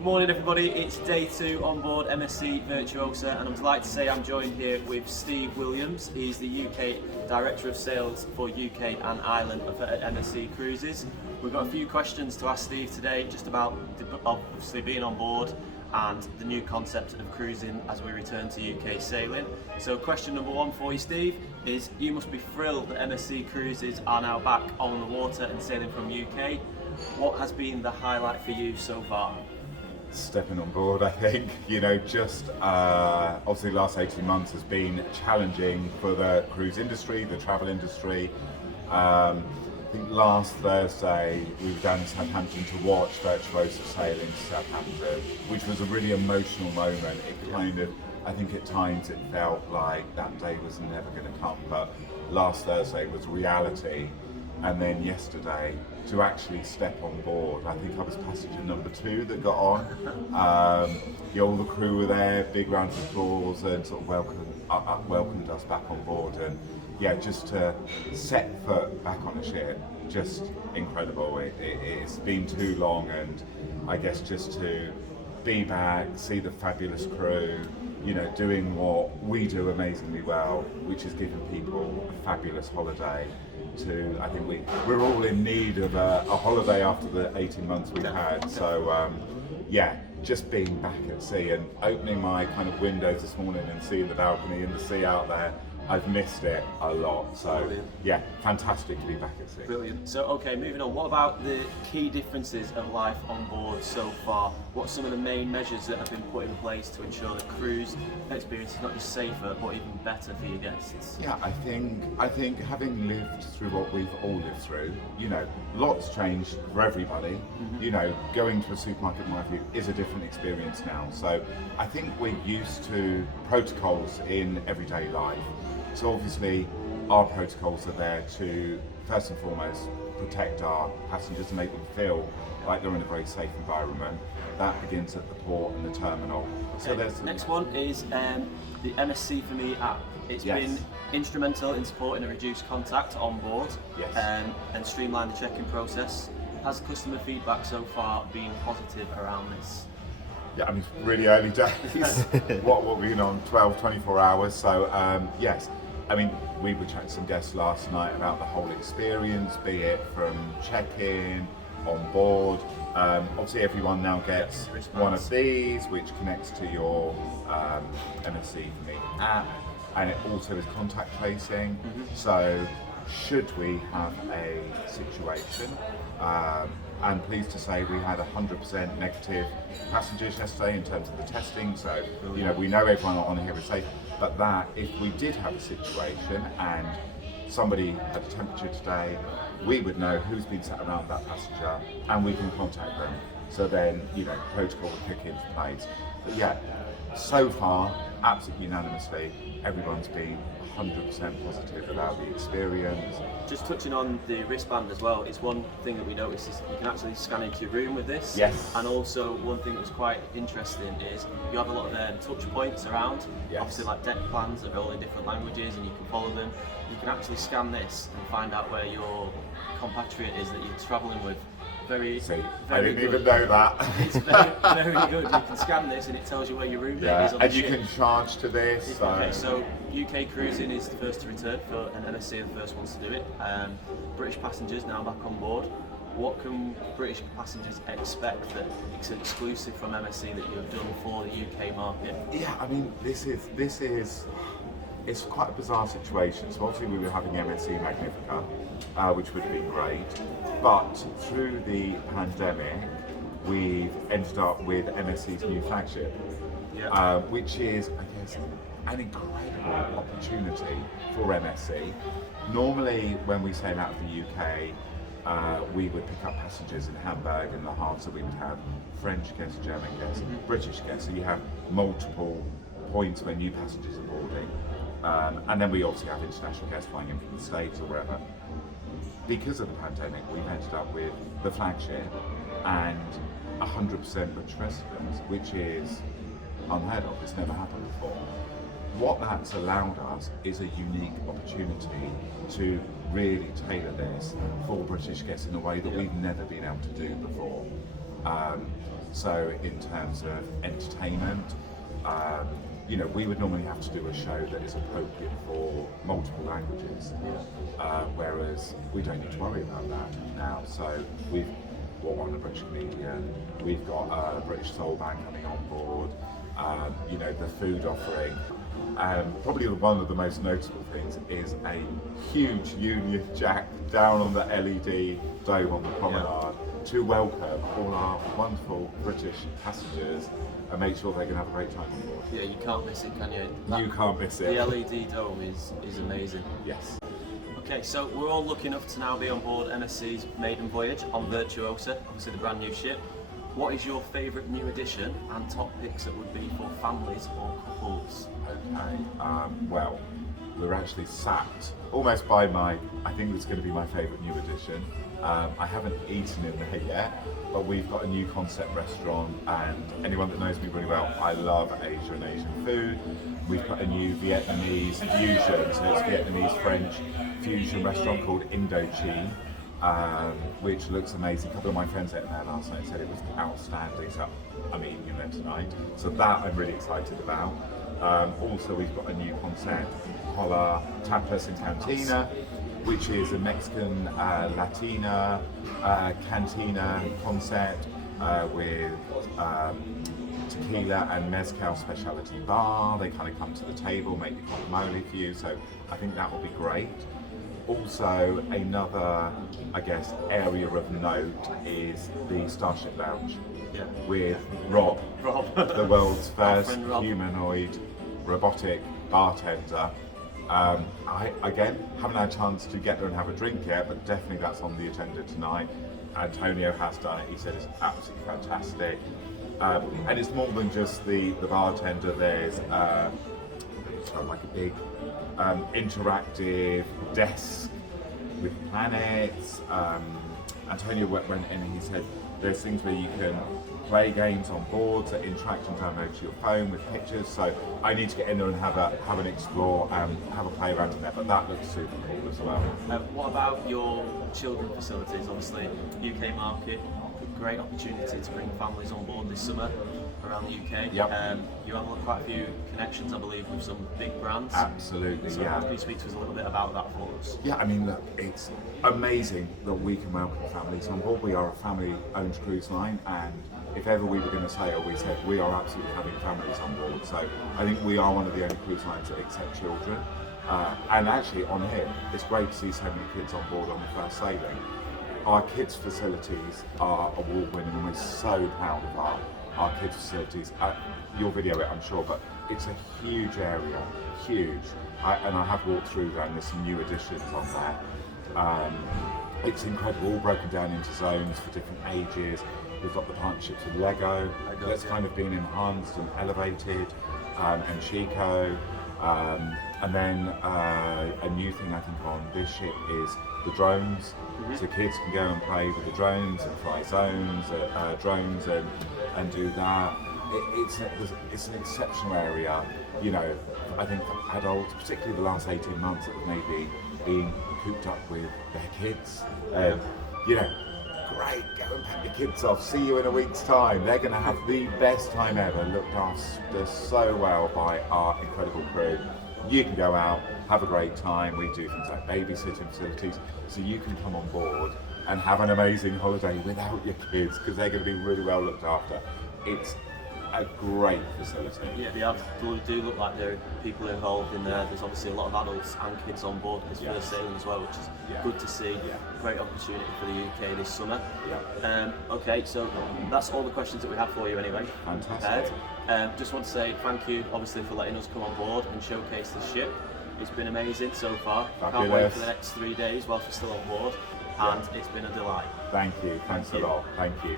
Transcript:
Good morning everybody, it's day 2 on board MSC Virtuosa and I'm delighted to say I'm joined here with Steve Williams. He's the UK Director of Sales for UK and Ireland at MSC Cruises. We've got a few questions to ask Steve today just about obviously being on board and the new concept of cruising as we return to UK sailing. So question number 1 for you, Steve, is you must be thrilled that MSC Cruises are now back on the water and sailing from UK. What has been the highlight for you so far? Stepping on board, I think. Just obviously the last 18 months has been challenging for the cruise industry, the travel industry. I think last Thursday we were down in Southampton to watch Virtuosa sailing to Southampton, which was a really emotional moment. I think at times it felt like that day was never going to come, but last Thursday was reality. And then yesterday, to actually step on board, I think I was passenger number 2 that got on. All the crew were there, big round of applause, and sort of welcomed us back on board. And yeah, just to set foot back on a ship, just incredible. It's been too long, and I guess just to be back, see the fabulous crew, doing what we do amazingly well, which is giving people a fabulous holiday. I think we're all in need of a holiday after the 18 months we've had. So yeah, just being back at sea and opening my kind of windows this morning and seeing the balcony and the sea out there, I've missed it a lot. So yeah, fantastic to be back at sea. Brilliant. So okay, moving on, what about the key differences of life on board so far? What are some of the main measures that have been put in place to ensure the cruise experience is not just safer but even better for your guests? Yeah, I think having lived through what we've all lived through, lots changed for everybody. Going to a supermarket, in my view, is a different experience now. So I think we're used to protocols in everyday life. So obviously our protocols are there to, first and foremost, protect our passengers and make them feel like they're in a very safe environment. That begins at the port and the terminal. Okay. So there's next one is the MSC For Me app. It's been instrumental in supporting a reduced contact on board and streamline the check-in process. Has customer feedback so far been positive around this? Yeah, I mean, it's really early days. what we've been on 12, 24 hours. So yes, I mean, we were chatting to some guests last night about the whole experience, be it from check-in, on board. Obviously everyone now gets one of these, which connects to your MSC For Me app, and it also is contact tracing. So should we have a situation, I'm pleased to say we had 100% negative passengers yesterday in terms of the testing, so we know everyone on here is safe, but that if we did have a situation and somebody had a temperature today, we would know who's been sat around that passenger and we can contact them. So then, protocol would kick into place. But yeah, so far, absolutely unanimously, everyone's been 100% positive about the experience. Just touching on the wristband as well, it's one thing that we noticed is you can actually scan into your room with this. Yes. And also one thing that was quite interesting is you have a lot of touch points around. Yes. Obviously like deck plans are all in different languages and you can follow them. You can actually scan this and find out where your compatriot is that you're travelling with. I didn't even know that. It's very good. You can scan this and it tells you where your room date is on the and you ship. can charge to this. Okay, so UK Cruising is the first to return for an MSC, the first ones to do it. British passengers now back on board. What can British passengers expect that it's exclusive from MSC that you've done for the UK market? Yeah, I mean, this is it's quite a bizarre situation. So obviously we were having MSC Magnifica, which would have been great, but through the pandemic, we've ended up with MSC's new flagship, which is, I guess, an incredible opportunity for MSC. Normally, when we sail out of the UK, we would pick up passengers in Hamburg and Le Havre, so we would have French guests, German guests, British guests, so you have multiple points where new passengers are boarding. And then we obviously have international guests flying in from the States or wherever. Because of the pandemic, we've ended up with the flagship and 100% British residents, which is unheard of. It's never happened before. What that's allowed us is a unique opportunity to really tailor this for British guests in a way that we've never been able to do before. So in terms of entertainment, you know, we would normally have to do a show that is appropriate for multiple languages, whereas we don't need to worry about that now. So we've brought on a British comedian, we've got a British soul band coming on board, you know, the food offering. Probably one of the most notable things is a huge Union Jack down on the LED dome on the promenade to welcome all our wonderful British passengers and make sure they can have a great time on board. Yeah, you can't miss it, can you? You can't miss it. The LED dome is amazing. Yes. Okay, so we're all lucky enough to now be on board MSC's maiden voyage on Virtuosa, obviously the brand new ship. What is your favourite new addition and top picks that would be for families or couples? Okay, well, we're actually sat almost by I think it's going to be my favourite new addition. I haven't eaten in there yet, but we've got a new concept restaurant, and anyone that knows me really well, I love Asia and Asian food. We've got a new Vietnamese fusion, so it's Vietnamese-French fusion restaurant called Indochine, which looks amazing. A couple of my friends ate there last night, said it was outstanding, so I'm eating in there tonight. So that I'm really excited about. Also, we've got a new concept, Hola Tapas and Cantina, which is a Mexican Latina cantina concept with tequila and mezcal specialty bar. They kind of come to the table, make the guacamole for you, so I think that will be great. Also, another, I guess, area of note is the Starship Lounge with Rob, the world's first humanoid robotic bartender. I, again, haven't had a chance to get there and have a drink yet, but definitely that's on the agenda tonight. Antonio has done it, he said it's absolutely fantastic. And it's more than just the bartender, there's like a big interactive desk with planets. Antonio went in and he said there's things where you can play games on boards that interact and download to your phone with pictures. So I need to get in there and have an explore and have a play around in there. But that looks super cool as well. What about your children facilities? Obviously, UK market, great opportunity to bring families on board this summer around the UK. Yep. You have quite a few connections, I believe, with some big brands. Absolutely, so yeah. Can you speak to us a little bit about that for us? Yeah, I mean, look, it's amazing that we can welcome families on board. We are a family-owned cruise line, and if ever we were going to say, or we said, we are absolutely having families on board. So I think we are one of the only cruise lines that accept children. And actually, on here, it's great to see so many kids on board on the first sailing. Our kids' facilities are award-winning, and we're so proud of our kids' facilities. You'll video it, I'm sure, but it's a huge area, huge. And I have walked through there, and there's some new additions on there. It's incredible, all broken down into zones for different ages. We've got the partnerships with Lego that's kind of been enhanced and elevated, and Chico. And then a new thing I think on this ship is the drones. So kids can go and play with the drones and fly zones, drones and do that. It's an exceptional area, you know. I think for adults, particularly the last 18 months, that have maybe been cooped up with their kids. You know, great, go and pack your kids off. See you in a week's time. They're going to have the best time ever, looked after so well by our incredible crew. You can go out, have a great time. We do things like babysitting facilities, so you can come on board and have an amazing holiday without your kids, because they're going to be really well looked after. It's a great facility. Yeah, they do look like there are people involved in there. There's obviously a lot of adults and kids on board this first sailing as well, which is good to see. Great opportunity for the UK this summer. Okay, so that's all the questions that we have for you anyway. Fantastic. Just want to say thank you, obviously, for letting us come on board and showcase the ship. It's been amazing so far. Fabulous. Can't wait for the next 3 days whilst we're still on board, and it's been a delight. Thank you. Thanks a lot. Thank you.